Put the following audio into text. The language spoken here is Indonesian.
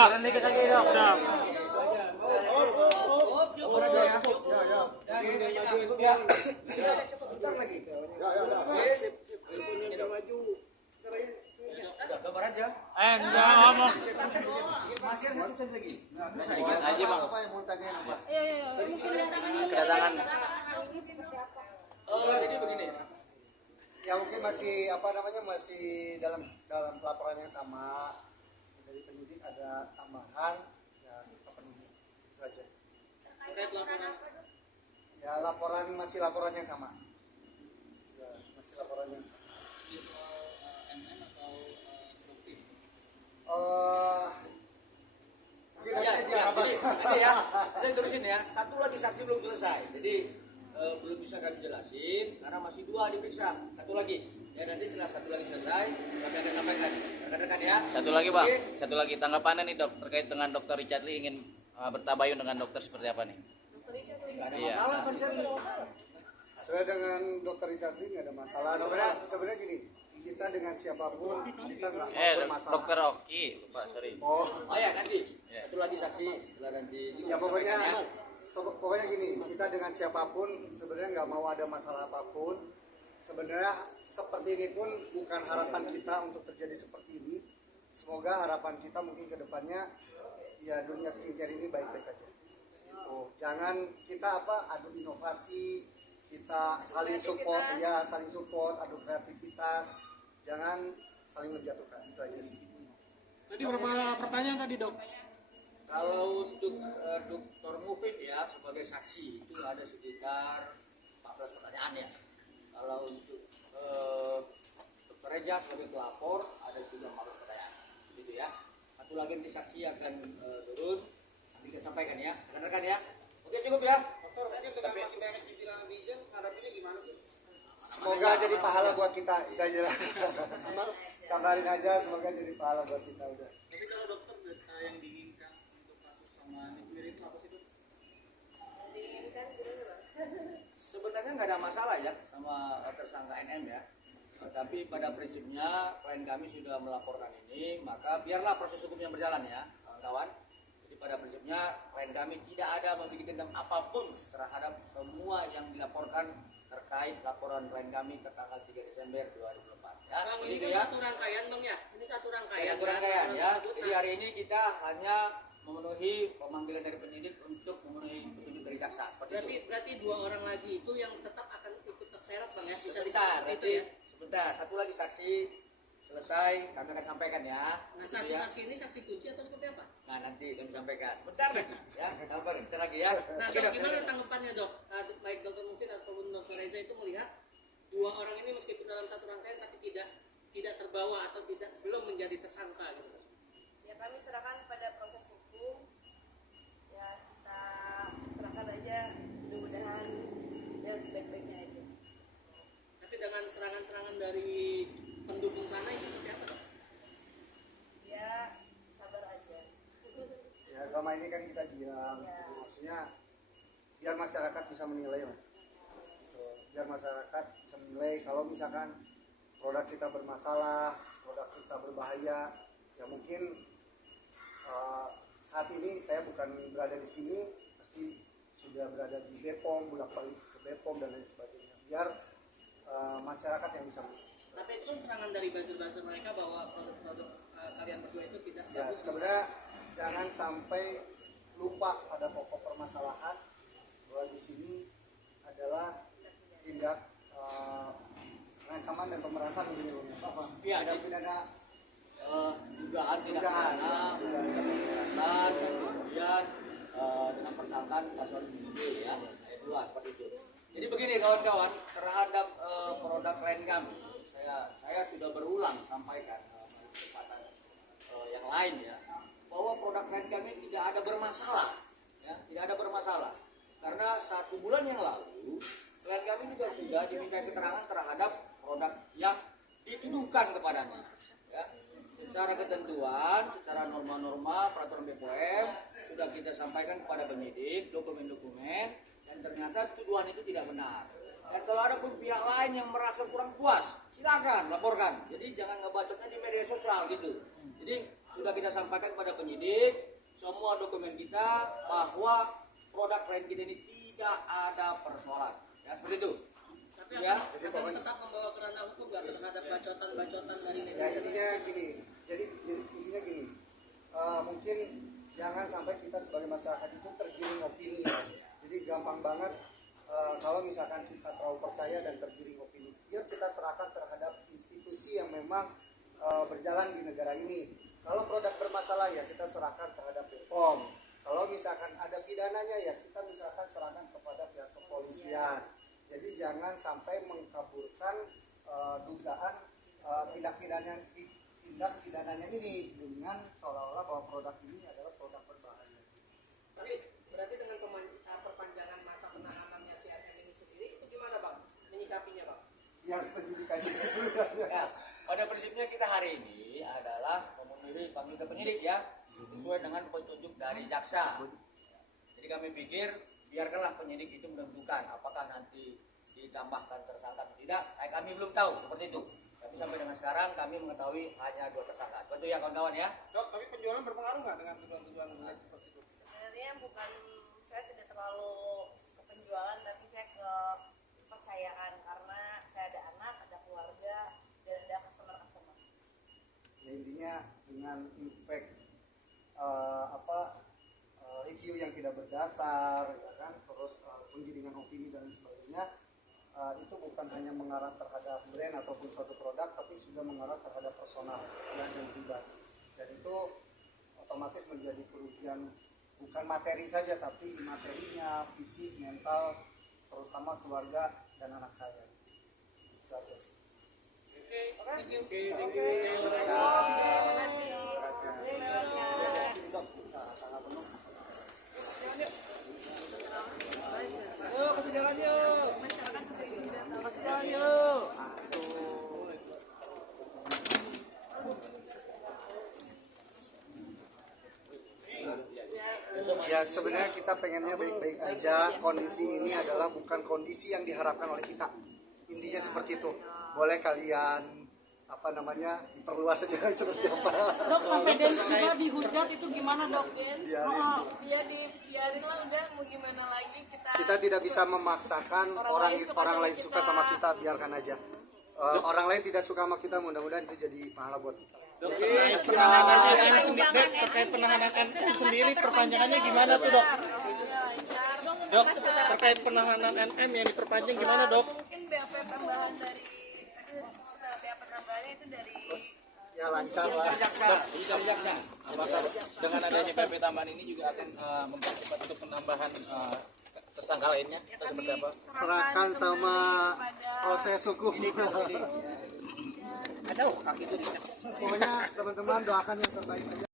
Siap. Siap. Gambar aja. Jangan ngomong. Masih ada satu lagi. Aja bang. Apa yang mau tanyain apa? Kedatangan. Jadi begini. Ya mungkin masih masih dalam pelaporan yang sama. Dari penyidik ada tambahan, ya kita penuhi itu aja. Terkait laporan. Ya masih laporan yang sama. Ya masih laporan yang sama. MM atau Shopee? Mungkin Ya, nanti ya, dia jadi ya, saya terusin ya. Satu lagi saksi belum selesai, jadi belum bisa kami jelasin karena masih dua diperiksa. Satu lagi, ya nanti setelah satu lagi selesai kami akan sampaikan. Rekan-rekan ya. Satu lagi bang. Oke. Satu lagi tanggapannya nih dok terkait dengan Dokter Richard Lee ingin bertabayun dengan dokter seperti apa nih? Nggak ada Iya. masalah Pak Rizal. Saya dengan Dokter Richard Lee nggak ada masalah. Sebenarnya gini, kita dengan siapapun kita nggak mau bermasalah. Dokter Oki, Pak, sorry. Oh, Oh ya nanti Ya. satu lagi saksi setelah nanti. ya pokoknya disampaikan, pokoknya gini, kita dengan siapapun sebenarnya nggak mau ada masalah apapun. Sebenarnya seperti ini pun bukan harapan kita untuk terjadi seperti ini. Semoga harapan kita mungkin ke depannya ya dunia skincare ini baik-baik aja. Gitu. Jangan kita adu inovasi, kita saling support, adu kreativitas. Jangan saling menjatuhkan, itu aja sih. Tadi berapa pertanyaan tadi dok? Kalau untuk Dr. Mufid ya sebagai saksi itu ada sekitar 14 pertanyaan ya. Kalau untuk Dr. Reja sebagai pelapor ada juga 14 pertanyaan. Gitu ya. Satu lagi nanti saksi akan turun nanti kita sampaikan ya. Rekan-rekan ya. Oke cukup ya. Dokter, mungkin dengan masih banyak cicilan netizen, ngadapinnya gimana sih? Semoga jadi pahala buat kita, itu aja lah. Sabarin aja, semoga jadi pahala buat kita udah. Tapi kalau dokter yang diinginkan untuk kasus sama Nikmir itu apa sih dok? Sebenarnya nggak ada masalah ya sama tersangka NM ya. Tapi pada prinsipnya klien kami sudah melaporkan ini, maka biarlah proses hukumnya berjalan ya, kawan-kawan. Jadi pada prinsipnya klien kami tidak ada memiliki dendam apapun terhadap semua yang dilaporkan terkait laporan klien kami ke tanggal 3 Desember 2004 ya. Bang, Jadi ini kan ya, satu rangkaian bang ya, ini satu rangkaian. satu rangkaian ya. Jadi hari ini kita hanya memenuhi pemanggilan dari penyidik untuk memenuhi petunjuk dari jaksa. Berarti dua orang lagi itu yang tetap akan ikut terseret bang ya, bisa Sebentar, disebut itu nanti ya. sebentar, satu lagi saksi selesai kami akan sampaikan ya. Nah Gitu satu ya. saksi ini saksi kunci atau seperti apa? Nah nanti kami sampaikan. Bentar lagi ya, sabar bentar lagi ya. Nah Oke, dok, Dok. gimana tanggapannya dok? Baik dokter Mufid ataupun dokter Reza itu melihat dua orang ini meskipun dalam satu rangkaian tapi tidak terbawa atau belum menjadi tersangka gitu. Ya kami serahkan pada proses hukum, ya kita serahkan aja, mudah-mudahan yang sebaik-baiknya aja. Tapi dengan serangan-serangan dari pendukung sana itu seperti apa dok? Ya sabar aja. Ya selama ini kan kita diam, gitu. Maksudnya biar masyarakat bisa menilai lah. Gitu. Biar masyarakat bisa menilai kalau misalkan produk kita bermasalah, produk kita berbahaya, ya mungkin saat ini saya bukan berada di sini, pasti sudah berada di Bepom, bolak-balik ke Bepom dan lain sebagainya. Biar masyarakat yang bisa menilai. Tapi itu kan serangan dari buzzer-buzzer mereka bahwa produk-produk kalian berdua itu tidak Ya, bagus. sebenarnya jangan sampai lupa pada pokok permasalahan bahwa di sini adalah tindak ancaman dan pemerasan begini apa? Iya, Tindak pidana dugaan tidak pidana, pemerasan dan kemudian dengan persangkaan pasal 7B ya, ayat 2 seperti itu. Jadi begini kawan-kawan, terhadap produk klien kami, saya sudah berulang sampaikan pada kesempatan yang lain ya, bahwa produk klien kami tidak ada bermasalah, ya, tidak ada bermasalah. Karena 1 bulan yang lalu klien kami juga sudah diminta keterangan terhadap produk yang dituduhkan kepadanya. Ya. Secara ketentuan, secara norma-norma peraturan BPOM sudah kita sampaikan kepada penyidik dokumen-dokumen dan ternyata tuduhan itu tidak benar. Dan kalau ada pun pihak lain yang merasa kurang puas, silakan laporkan. Jadi jangan ngebacotnya di media sosial gitu. Jadi sudah kita sampaikan kepada penyidik semua dokumen kita bahwa produk klien kita ini tidak ada persoalan. Ya seperti itu. Tapi Ya. akan tetap membawa ke ranah hukum nggak terhadap bacotan-bacotan dari Ya netizen? intinya gini, jadi intinya gini, mungkin jangan sampai kita sebagai masyarakat itu tergiring opini. Ya. Jadi gampang banget kalau misalkan kita terlalu percaya dan tergiring opini. Biar kita serahkan terhadap institusi yang memang berjalan di negara ini. Kalau produk bermasalah ya kita serahkan terhadap BPOM. Kalau misalkan ada pidananya ya kita misalkan serahkan kepada pihak kepolisian. Jadi jangan sampai mengkaburkan dugaan tindak pidananya ini dengan seolah-olah bahwa produk ini adalah produk berbahaya. Tapi berarti dengan perpanjangan masa penahanannya si RM ini sendiri itu gimana bang menyikapinya bang? Ya penyidikannya. Ya, pada prinsipnya kita hari ini adalah memenuhi panggilan penyidik ya, sesuai dengan petunjuk dari jaksa. Jadi kami pikir biarkanlah penyidik itu menentukan apakah nanti ditambahkan tersangka atau tidak. Kami belum tahu seperti itu. Tapi sampai dengan sekarang kami mengetahui hanya 2 tersangka. Betul ya kawan-kawan ya? Dok, tapi penjualan berpengaruh nggak dengan tuduhan-tuduhan seperti itu? Sebenarnya bukan, saya tidak terlalu ke penjualan, tapi saya ke kepercayaan karena saya ada anak, ada keluarga, dan ada customer. Ya intinya dengan impact review yang tidak berdasar, ya kan, terus penggiringan opini dan sebagainya, itu bukan hanya mengarah terhadap brand ataupun suatu produk, tapi sudah mengarah terhadap personal dan pribadi. Dan itu otomatis menjadi kerugian bukan materi saja, tapi materinya, fisik, mental, terutama keluarga dan anak saya. Itu aja sih. Oke, thank you. Thank you. Sangat penuh. Yuk, kasih jalan yuk. Kasih jalan yuk. Ya sebenarnya kita pengennya baik-baik aja. Kondisi ini adalah bukan kondisi yang diharapkan oleh kita. Intinya seperti itu. Boleh kalian diperluas saja seperti apa. Dok, sampai kita dihujat itu gimana dok? Biarin lah, udah mau gimana lagi Kita tidak bisa memaksakan orang lain suka sama kita, biarkan aja. Orang lain tidak suka sama kita, mudah-mudahan itu jadi pahala buat kita. Terkait penahanan NN sendiri perpanjangannya gimana tuh dok? Dok, terkait penahanan NM yang diperpanjang gimana dok? Mungkin BAP tambahan dari BAP tambahannya itu dari Ya lancar lah. Dari jaksa. Apakah dengan adanya PP tambahan ini juga akan mempercepat untuk penambahan tersangka lainnya atau seperti apa? Serahkan sama proses hukum. Pokoknya teman-teman doakan yang terbaik aja.